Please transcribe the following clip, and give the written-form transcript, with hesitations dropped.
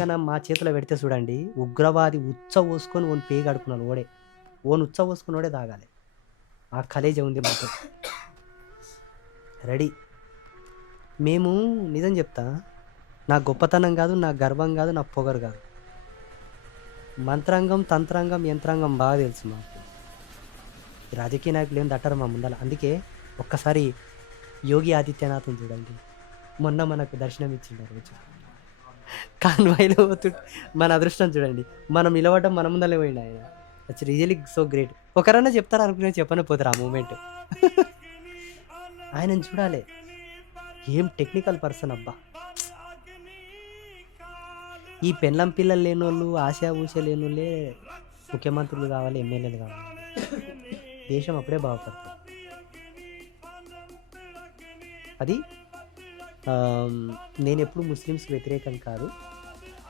తెలంగాణ మా చేతిలో పెడితే చూడండి, ఉగ్రవాది ఉచ్చ పోసుకొని ఓని పేగి అడుకున్నాను ఓడే. ఓని ఉచ్చ పోసుకున్నోడే తాగాలి. ఆ కలేజ ఉంది మాకు. రెడీ. మేము నిజం చెప్తా, నా గొప్పతనం కాదు, నా గర్వం కాదు, నా పొగరు కాదు. మంత్రాంగం, తంత్రాంగం, యంత్రాంగం బాగా తెలుసు మాకు. ఈ రాజకీయ నాయకులు ఏం తట్టరు మా ముందల. అందుకే ఒక్కసారి యోగి ఆదిత్యనాథ్‌ని చూడండి. మొన్న మనకు దర్శనం ఇచ్చిండు ఆ రోజు. కాన్వాయ్‌లో పోతుంటే మన అదృష్టం చూడండి. మనం నిలబడ్డం మన ముందలే పోయిండు ఆయన. It's really so great. ఒకరన్నా చెప్తారు అనుకునే చెప్పనే పోతారు ఆ మూమెంట్. ఆయనను చూడాలే. ఏం టెక్నికల్ పర్సన్ అబ్బా! ఈ పెండ్లం పిల్లలు లేనోళ్ళు, ఆశ ఊష లేనోళ్ళే ముఖ్యమంత్రులు కావాలి, ఎమ్మెల్యేలు కావాలి. దేశం అప్పుడే బాగుపడుతుంది. అది నేనెప్పుడు ముస్లిమ్స్‌కి వ్యతిరేకం కాదు.